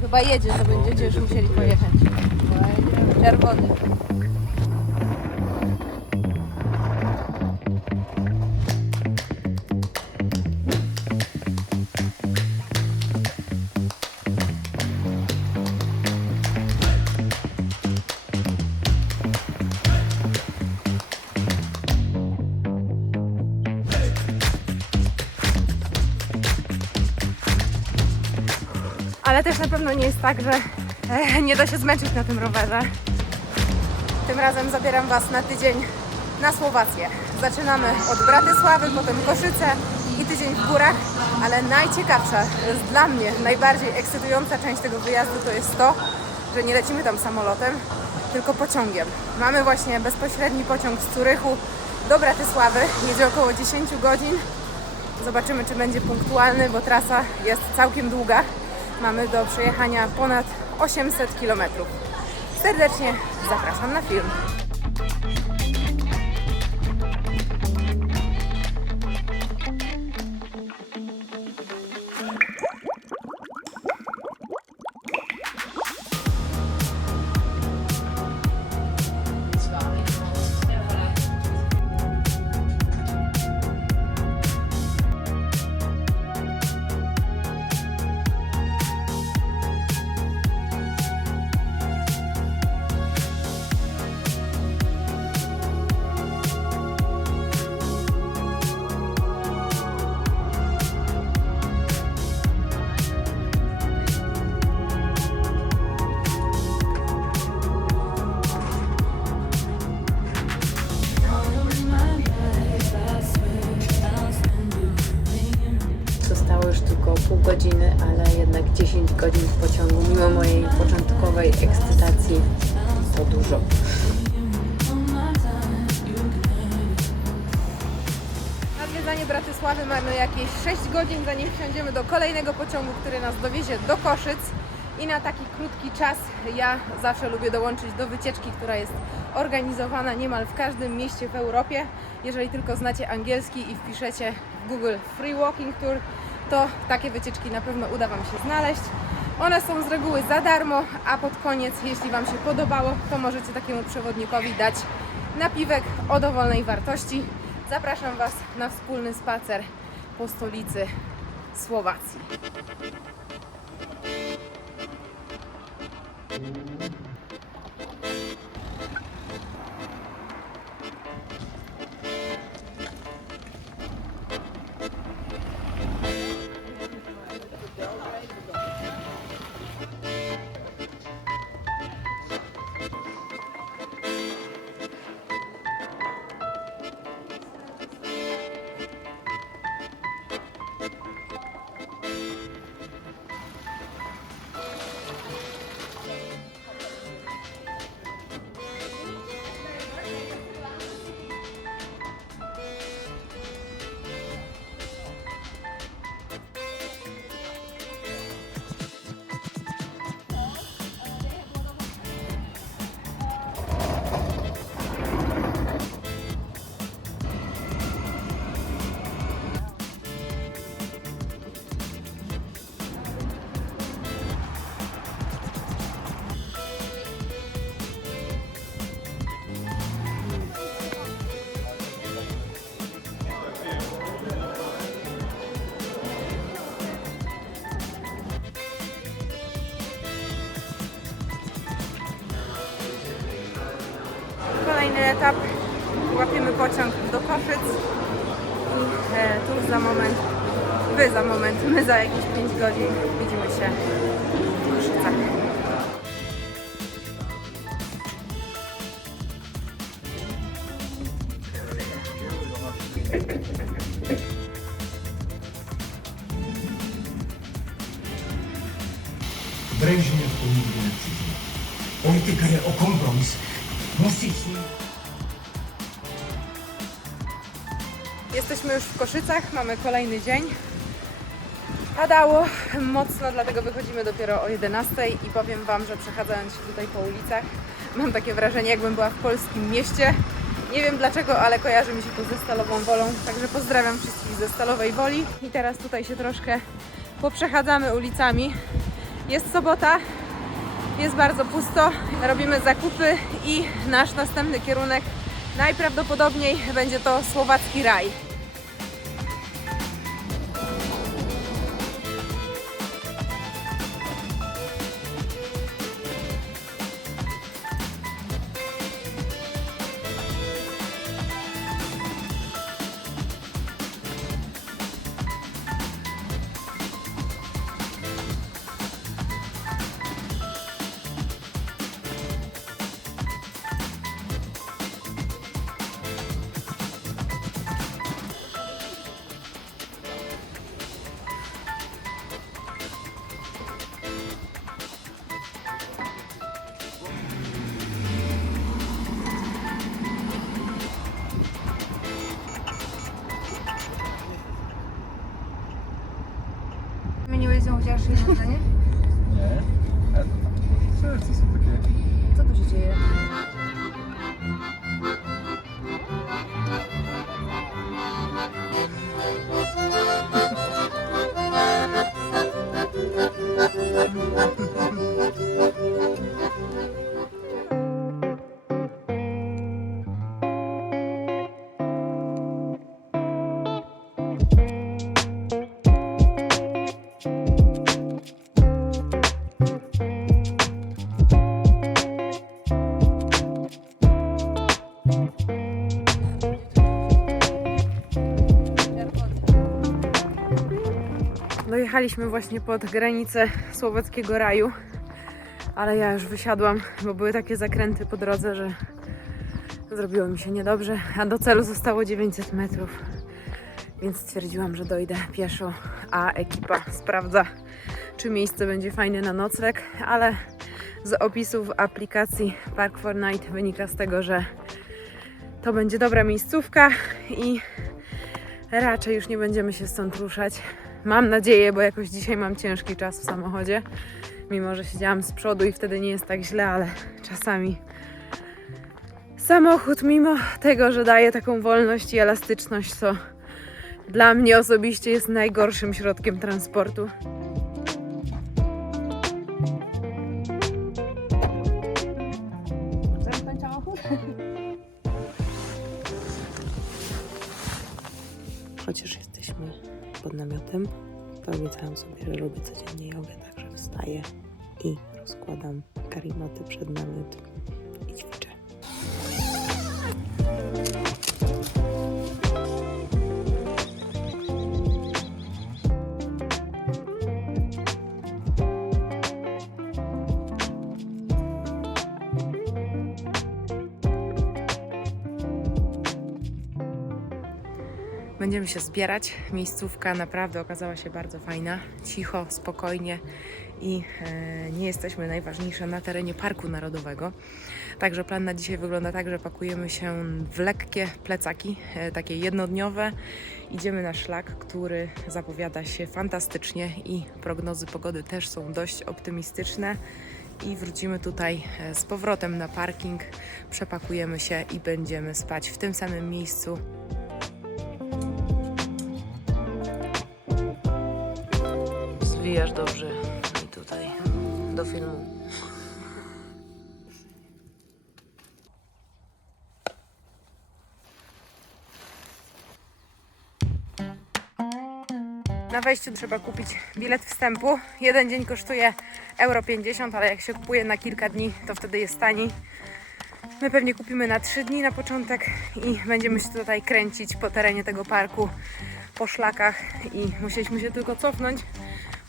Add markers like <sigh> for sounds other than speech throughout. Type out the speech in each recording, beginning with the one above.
Chyba jedzie, to będziecie już musieli pojechać. Czerwony. Na pewno nie jest tak, że e, nie da się zmęczyć na tym rowerze. Tym razem zabieram Was na tydzień na Słowację. Zaczynamy od Bratysławy, potem Koszyce i tydzień w górach, ale najciekawsza, dla mnie najbardziej ekscytująca część tego wyjazdu to jest to, że nie lecimy tam samolotem, tylko pociągiem. Mamy właśnie bezpośredni pociąg z Curychu do Bratysławy, jedzie około 10 godzin. Zobaczymy, czy będzie punktualny, bo trasa jest całkiem długa. Mamy do przejechania ponad 800 km. Serdecznie zapraszam na film. Wsiądziemy do kolejnego pociągu, który nas dowiezie do Koszyc. I na taki krótki czas ja zawsze lubię dołączyć do wycieczki, która jest organizowana niemal w każdym mieście w Europie. Jeżeli tylko znacie angielski i wpiszecie w Google Free Walking Tour, to takie wycieczki na pewno uda Wam się znaleźć. One są z reguły za darmo, a pod koniec, jeśli Wam się podobało, to możecie takiemu przewodnikowi dać napiwek o dowolnej wartości. Zapraszam Was na wspólny spacer po stolicy Słowacji. Etap. Łapiemy pociąg do Koszyc i e, tuż za moment, wy za moment, my za jakieś 5 godzin widzimy się w Koszycach. Brežněv to nikdy nepřiznal. Politika je o kompromis. Musí s Jesteśmy już w Koszycach, mamy kolejny dzień. Padało mocno, dlatego wychodzimy dopiero o 11 i powiem Wam, że przechadzając się tutaj po ulicach, mam takie wrażenie, jakbym była w polskim mieście. Nie wiem dlaczego, ale kojarzy mi się to ze Stalową Wolą, także pozdrawiam wszystkich ze Stalowej Woli. I teraz tutaj się troszkę poprzechadzamy ulicami Jest sobota, jest bardzo pusto, robimy zakupy i nasz następny kierunek najprawdopodobniej będzie to słowacki raj. Ją chociaż jedno zdanie? Nie. A serce są takie. Co tu się dzieje? Dojechaliśmy właśnie pod granicę słowackiego raju, ale ja już wysiadłam, bo były takie zakręty po drodze, że zrobiło mi się niedobrze, a do celu zostało 900 metrów, więc stwierdziłam, że dojdę pieszo, a ekipa sprawdza, czy miejsce będzie fajne na nocleg, ale z opisów aplikacji Park for Night wynika z tego, że to będzie dobra miejscówka i raczej już nie będziemy się stąd ruszać. Mam nadzieję, bo jakoś dzisiaj mam ciężki czas w samochodzie. Mimo, że siedziałam z przodu i wtedy nie jest tak źle, ale czasami samochód, mimo tego, że daje taką wolność i elastyczność, to dla mnie osobiście jest najgorszym środkiem transportu. Pod namiotem, to obiecałam sobie, że robię codziennie jogę, także wstaję i rozkładam karimaty przed namiot Będziemy się zbierać. Miejscówka naprawdę okazała się bardzo fajna. Cicho, spokojnie i e, nie jesteśmy najważniejsze na terenie Parku Narodowego. Także plan na dzisiaj wygląda tak, że pakujemy się w lekkie plecaki, e, takie jednodniowe. Idziemy na szlak, który zapowiada się fantastycznie i prognozy pogody też są dość optymistyczne. I wrócimy tutaj e, z powrotem na parking, przepakujemy się i będziemy spać w tym samym miejscu Zwijasz dobrze i tutaj do filmu. Na wejściu trzeba kupić bilet wstępu. Jeden dzień kosztuje euro 50, ale jak się kupuje na kilka dni, to wtedy jest taniej. My pewnie kupimy na 3 dni na początek i będziemy się tutaj kręcić po terenie tego parku, po szlakach i musieliśmy się tylko cofnąć,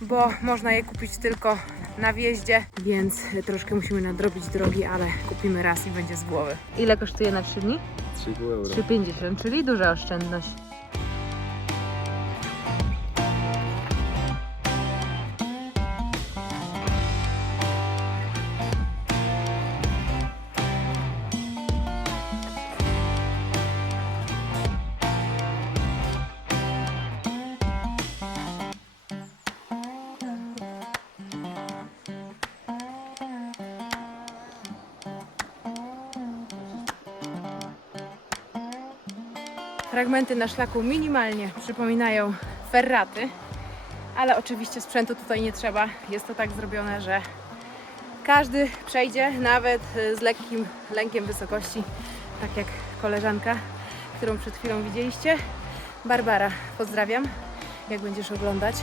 bo można je kupić tylko na wjeździe, więc troszkę musimy nadrobić drogi, ale kupimy raz i będzie z głowy. Ile kosztuje na 3 dni? 3,5 euro. 3,50, czyli duża oszczędność. Fragmenty na szlaku minimalnie przypominają ferraty, ale oczywiście sprzętu tutaj nie trzeba. Jest to tak zrobione, że każdy przejdzie, nawet z lekkim lękiem wysokości, tak jak koleżanka, którą przed chwilą widzieliście. Barbara, pozdrawiam, jak będziesz oglądać.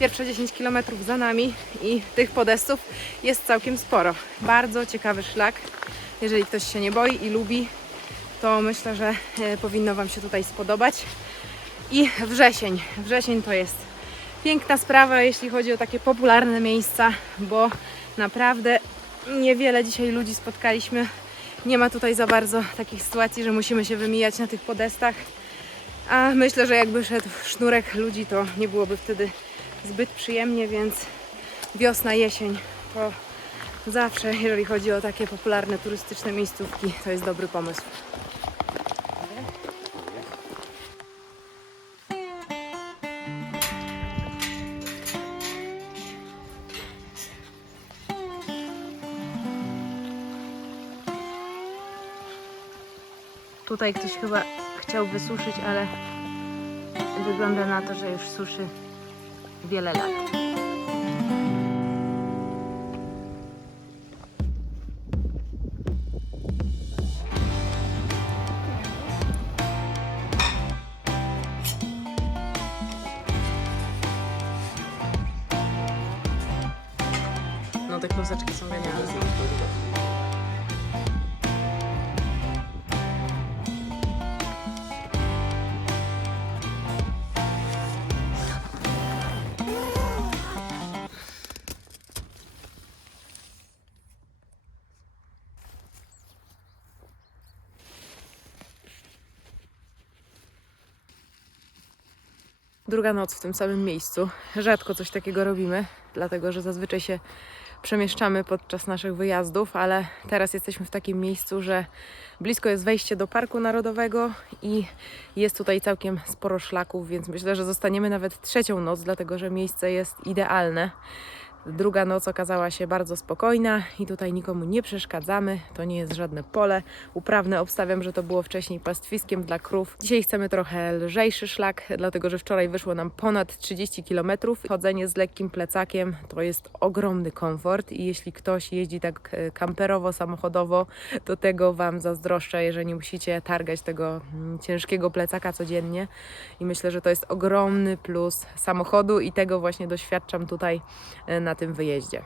Pierwsze 10 km za nami i tych podestów jest całkiem sporo. Bardzo ciekawy szlak. Jeżeli ktoś się nie boi i lubi, to myślę, że e, powinno Wam się tutaj spodobać. I wrzesień. Wrzesień to jest piękna sprawa, jeśli chodzi o takie popularne miejsca, bo naprawdę niewiele dzisiaj ludzi spotkaliśmy. Nie ma tutaj za bardzo takich sytuacji, że musimy się wymijać na tych podestach. A myślę, że jakby szedł sznurek ludzi, to nie byłoby wtedy zbyt przyjemnie, więc wiosna, jesień to zawsze, jeżeli chodzi o takie popularne turystyczne miejscówki, to jest dobry pomysł. Tutaj ktoś chyba chciał wysuszyć, ale wygląda na to, że już suszy wiele lat. Druga noc w tym samym miejscu. Rzadko coś takiego robimy, dlatego że zazwyczaj się przemieszczamy podczas naszych wyjazdów, ale teraz jesteśmy w takim miejscu, że blisko jest wejście do Parku Narodowego i jest tutaj całkiem sporo szlaków, więc myślę, że zostaniemy nawet trzecią noc, dlatego że miejsce jest idealne. Druga noc okazała się bardzo spokojna i tutaj nikomu nie przeszkadzamy. To nie jest żadne pole uprawne. Obstawiam, że to było wcześniej pastwiskiem dla krów. Dzisiaj chcemy trochę lżejszy szlak, dlatego że wczoraj wyszło nam ponad 30 km. Chodzenie z lekkim plecakiem to jest ogromny komfort i jeśli ktoś jeździ tak e, kamperowo, samochodowo, to tego Wam zazdroszczę, jeżeli musicie targać tego mm, ciężkiego plecaka codziennie. I myślę, że to jest ogromny plus samochodu i tego właśnie doświadczam tutaj e, na tym wyjeździe.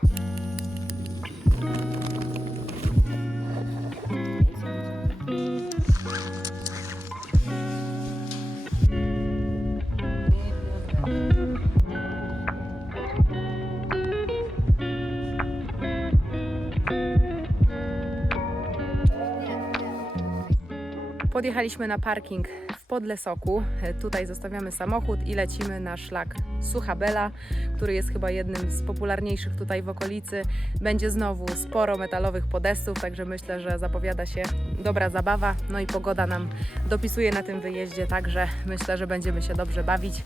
Podjechaliśmy na parking w Podlesoku. E, Tutaj zostawiamy samochód i lecimy na szlak Suchabela, który jest chyba jednym z popularniejszych tutaj w okolicy. Będzie znowu sporo metalowych podestów, także myślę, że zapowiada się dobra zabawa. No i pogoda nam dopisuje na tym wyjeździe, także myślę, że będziemy się dobrze bawić.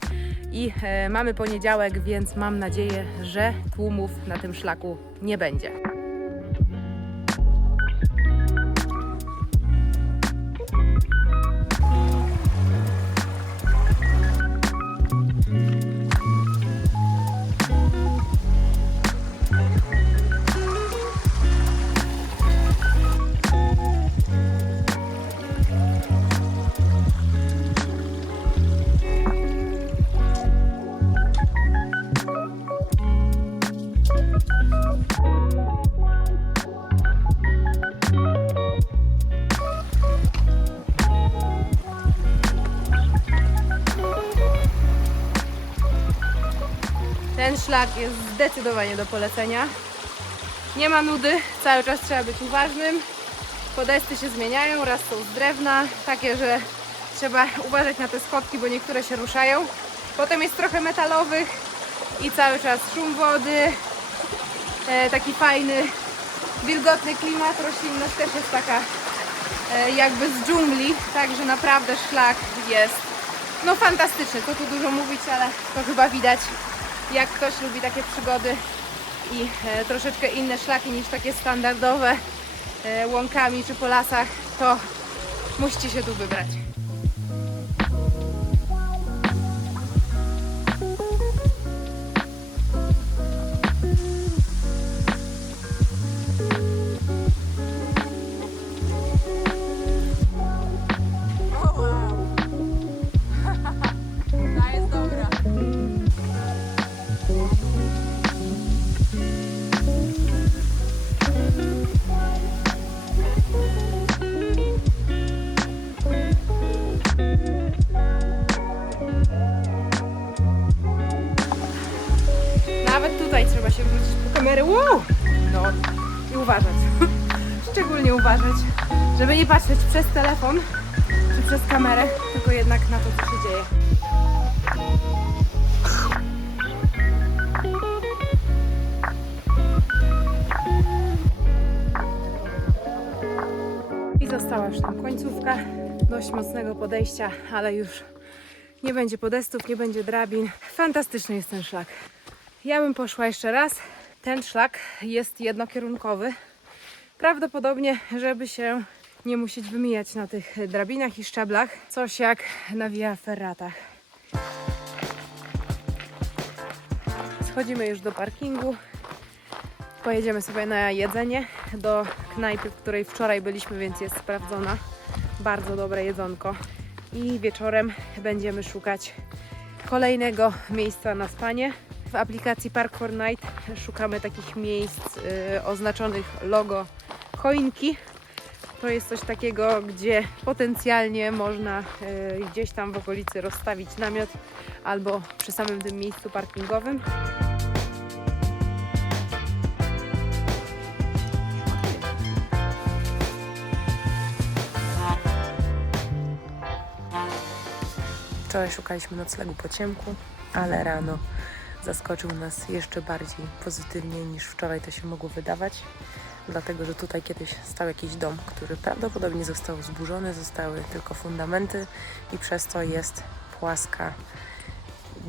I e, mamy poniedziałek, więc mam nadzieję, że tłumów na tym szlaku nie będzie. Szlak jest zdecydowanie do polecenia. Nie ma nudy, cały czas trzeba być uważnym. Podesty się zmieniają, raz są z drewna, takie, że trzeba uważać na te schodki, bo niektóre się ruszają. Potem jest trochę metalowych i cały czas szum wody, e, taki fajny, wilgotny klimat, roślinność też jest taka e, jakby z dżungli, także naprawdę szlak jest no fantastyczny, to tu dużo mówić, ale to chyba widać, jak ktoś lubi takie przygody i e, troszeczkę inne szlaki niż takie standardowe e, łąkami czy po lasach, to musicie się tu wybrać. Wow! No i uważać. <laughs> Szczególnie uważać, żeby nie patrzeć przez telefon czy przez kamerę, tylko jednak na to, co się dzieje. I została już tam końcówka dość mocnego podejścia, ale już nie będzie podestów, nie będzie drabin. Fantastyczny jest ten szlak. Ja bym poszła jeszcze raz. Ten szlak jest jednokierunkowy. Prawdopodobnie, żeby się nie musieć wymijać na tych drabinach i szczeblach. Coś jak na Via Ferratach. Schodzimy już do parkingu. Pojedziemy sobie na jedzenie do knajpy, w której wczoraj byliśmy, więc jest sprawdzona. Bardzo dobre jedzonko. I wieczorem będziemy szukać kolejnego miejsca na spanie. W aplikacji Park for Night szukamy takich miejsc y, oznaczonych logo choinki. To jest coś takiego, gdzie potencjalnie można y, gdzieś tam w okolicy rozstawić namiot albo przy samym tym miejscu parkingowym. Wczoraj szukaliśmy noclegu po ciemku, ale rano zaskoczył nas jeszcze bardziej pozytywnie niż wczoraj to się mogło wydawać. Dlatego, że tutaj kiedyś stał jakiś dom, który prawdopodobnie został zburzony, zostały tylko fundamenty i przez to jest płaska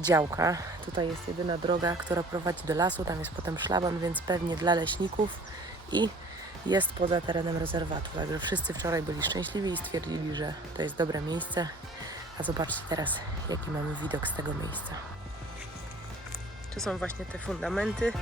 działka. Tutaj jest jedyna droga, która prowadzi do lasu, tam jest potem szlaban, więc pewnie dla leśników i jest poza terenem rezerwatu. Także wszyscy wczoraj byli szczęśliwi i stwierdzili, że to jest dobre miejsce. A zobaczcie teraz, jaki mamy widok z tego miejsca. Tu są właśnie te fundamenty.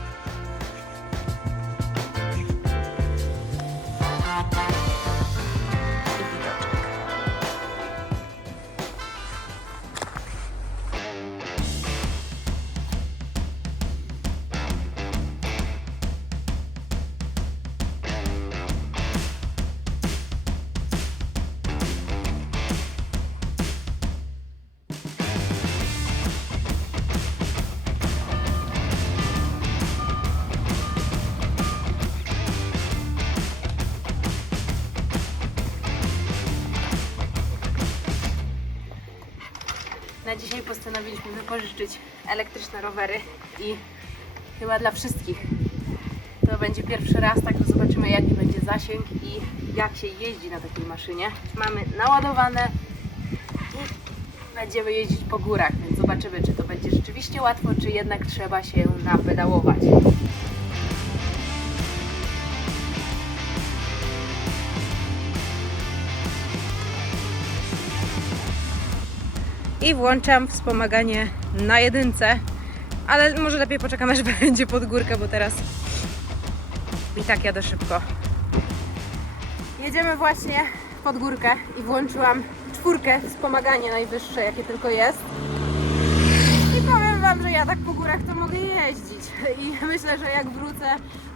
Dzisiaj postanowiliśmy wypożyczyć elektryczne rowery i chyba dla wszystkich. To będzie pierwszy raz, także zobaczymy jaki będzie zasięg i jak się jeździ na takiej maszynie. Mamy naładowane i będziemy jeździć po górach, więc zobaczymy czy to będzie rzeczywiście łatwo, czy jednak trzeba się napedałować. I włączam wspomaganie na jedynce, ale może lepiej poczekamy, <laughs> aż będzie pod górkę, bo teraz i tak jadę szybko. Jedziemy właśnie pod górkę i włączyłam czwórkę wspomaganie najwyższe, jakie tylko jest. I powiem Wam, że ja tak po górach to mogę jeździć. I myślę, że jak wrócę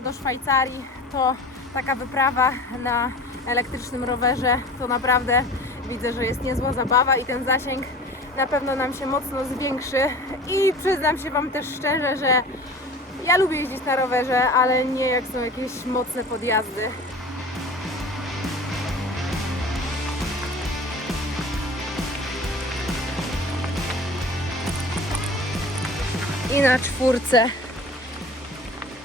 do Szwajcarii, to taka wyprawa na elektrycznym rowerze to naprawdę widzę, że jest niezła zabawa i ten zasięg na pewno nam się mocno zwiększy i przyznam się Wam też szczerze, że ja lubię jeździć na rowerze, ale nie jak są jakieś mocne podjazdy. I na czwórce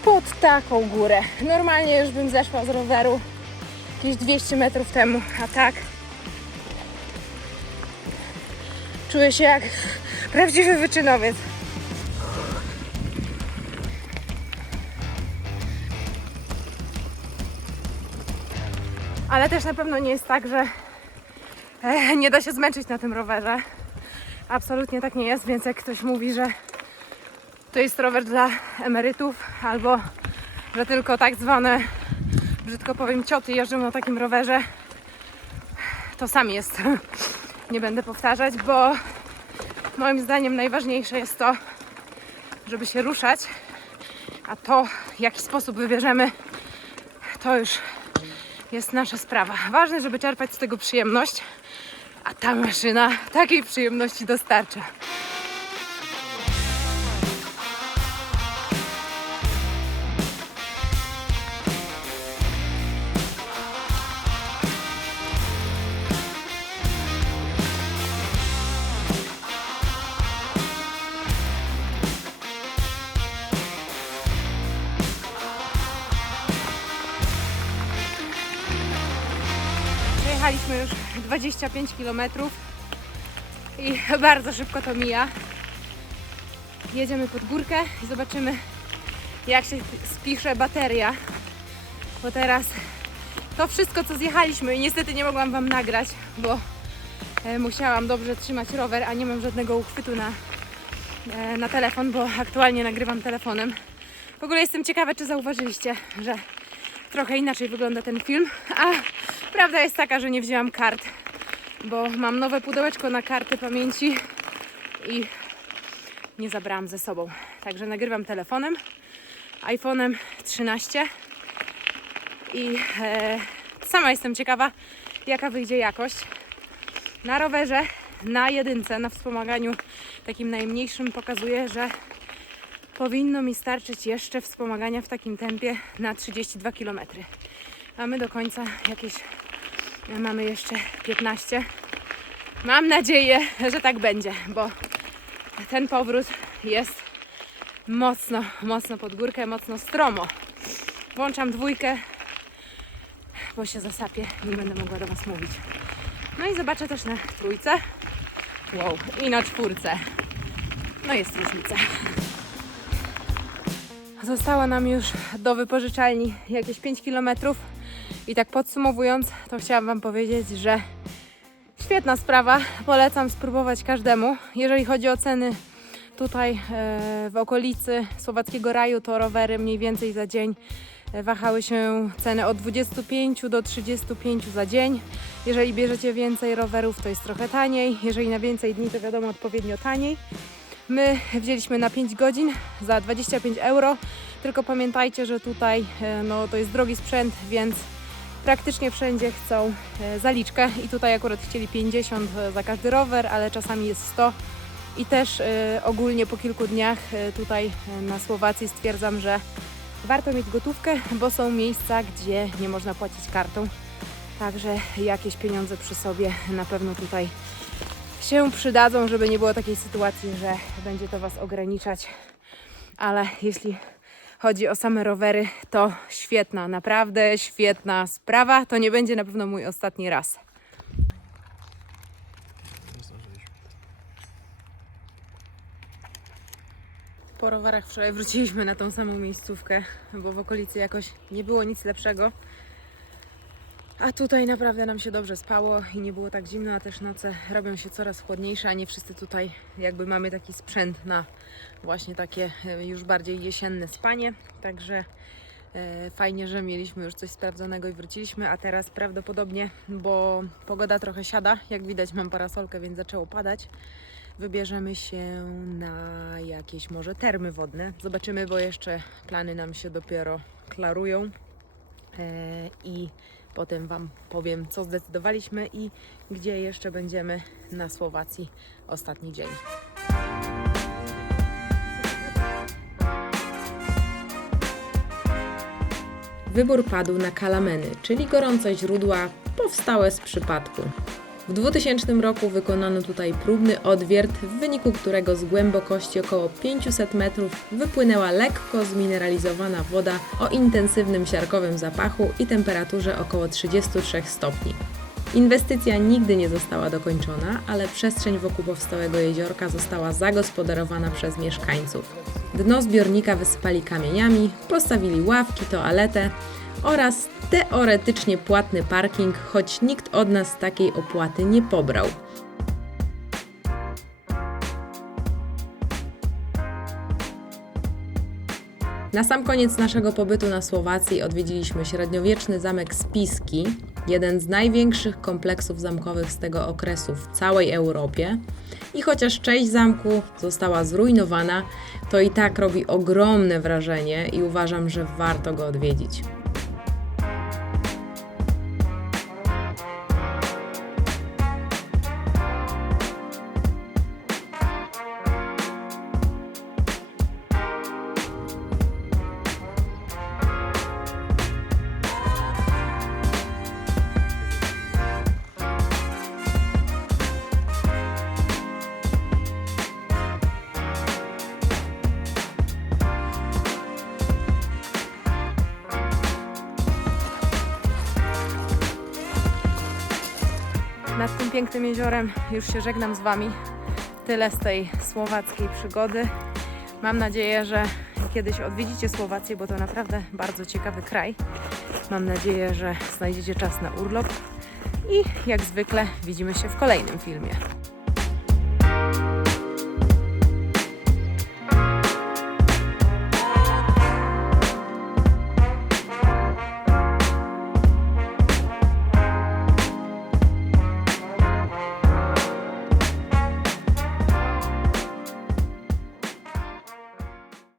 pod taką górę. Normalnie już bym zeszła z roweru jakieś 200 metrów temu, a tak czuję się jak prawdziwy wyczynowiec. Ale też na pewno nie jest tak, że e, nie da się zmęczyć na tym rowerze. Absolutnie tak nie jest, więc jak ktoś mówi, że to jest rower dla emerytów albo że tylko tak zwane, brzydko powiem, cioty jeżdżą na takim rowerze, to sam jest. <laughs> Nie będę powtarzać, bo moim zdaniem najważniejsze jest to, żeby się ruszać, a to w jaki sposób wybierzemy, to już jest nasza sprawa. Ważne, żeby czerpać z tego przyjemność, a ta maszyna takiej przyjemności dostarcza. Przejechaliśmy już 25 km i <laughs> bardzo szybko to mija. Jedziemy pod górkę i zobaczymy jak się spisze bateria. Bo teraz to wszystko co zjechaliśmy i niestety nie mogłam Wam nagrać, bo e, musiałam dobrze trzymać rower, a nie mam żadnego uchwytu na, e, na telefon, bo aktualnie nagrywam telefonem. W ogóle jestem ciekawa, czy zauważyliście, że trochę inaczej wygląda ten film, a prawda jest taka, że nie wzięłam kart, bo mam nowe pudełeczko na karty pamięci i nie zabrałam ze sobą. Także nagrywam telefonem, iPhone'em 13 i e, sama jestem ciekawa, jaka wyjdzie jakość. Na rowerze, na jedynce, na wspomaganiu takim najmniejszym pokazuje, że powinno mi starczyć jeszcze wspomagania w takim tempie na 32 km. A my do końca jakieś mamy jeszcze 15. Mam nadzieję, że tak będzie, bo ten powrót jest mocno, mocno pod górkę, mocno stromo. Włączam dwójkę, bo się zasapię, nie będę mogła do Was mówić. No i zobaczę też na trójce. Wow, i na czwórce. No jest różnica. Zostało nam już do wypożyczalni jakieś 5 km. I tak podsumowując, to chciałam Wam powiedzieć, że świetna sprawa. Polecam spróbować każdemu. Jeżeli chodzi o ceny tutaj e, w okolicy Słowackiego Raju, to rowery mniej więcej za dzień e, wahały się ceny od 25 do 35 za dzień. Jeżeli bierzecie więcej rowerów, to jest trochę taniej. Jeżeli na więcej dni, to wiadomo odpowiednio taniej. My wzięliśmy na 5 godzin za 25 euro. Tylko pamiętajcie, że tutaj e, no, to jest drogi sprzęt, więc praktycznie wszędzie chcą e, zaliczkę i tutaj akurat chcieli 50 za każdy rower, ale czasami jest 100. I też e, ogólnie po kilku dniach e, tutaj e, na Słowacji stwierdzam, że warto mieć gotówkę, bo są miejsca, gdzie nie można płacić kartą. Także jakieś pieniądze przy sobie na pewno tutaj się przydadzą, żeby nie było takiej sytuacji, że będzie to Was ograniczać. Ale jeśli chodzi o same rowery, to świetna, naprawdę świetna sprawa. To nie będzie na pewno mój ostatni raz. Po rowerach wczoraj wróciliśmy na tą samą miejscówkę, bo w okolicy jakoś nie było nic lepszego. A tutaj naprawdę nam się dobrze spało i nie było tak zimno, a też noce robią się coraz chłodniejsze, a nie wszyscy tutaj jakby mamy taki sprzęt na właśnie takie e, już bardziej jesienne spanie. Także e, fajnie, że mieliśmy już coś sprawdzonego i wróciliśmy, a teraz prawdopodobnie, bo pogoda trochę siada, jak widać mam parasolkę, więc zaczęło padać. Wybierzemy się na jakieś może termy wodne. Zobaczymy, bo jeszcze plany nam się dopiero klarują. E, I Potem Wam powiem, co zdecydowaliśmy i gdzie jeszcze będziemy na Słowacji ostatni dzień. Wybór padł na kalameny, czyli gorące źródła powstałe z przypadku. W 2000 roku wykonano tutaj próbny odwiert, w wyniku którego z głębokości około 500 metrów wypłynęła lekko zmineralizowana woda o intensywnym siarkowym zapachu i temperaturze około 33 stopni. Inwestycja nigdy nie została dokończona, ale przestrzeń wokół powstałego jeziorka została zagospodarowana przez mieszkańców. Dno zbiornika wysypali kamieniami, postawili ławki, toaletę oraz teoretycznie płatny parking, choć nikt od nas takiej opłaty nie pobrał. Na sam koniec naszego pobytu na Słowacji odwiedziliśmy średniowieczny zamek Spiski, jeden z największych kompleksów zamkowych z tego okresu w całej Europie. I chociaż część zamku została zrujnowana, to i tak robi ogromne wrażenie i uważam, że warto go odwiedzić. Pięknym jeziorem już się żegnam z Wami. Tyle z tej słowackiej przygody. Mam nadzieję, że kiedyś odwiedzicie Słowację, bo to naprawdę bardzo ciekawy kraj. Mam nadzieję, że znajdziecie czas na urlop i jak zwykle widzimy się w kolejnym filmie.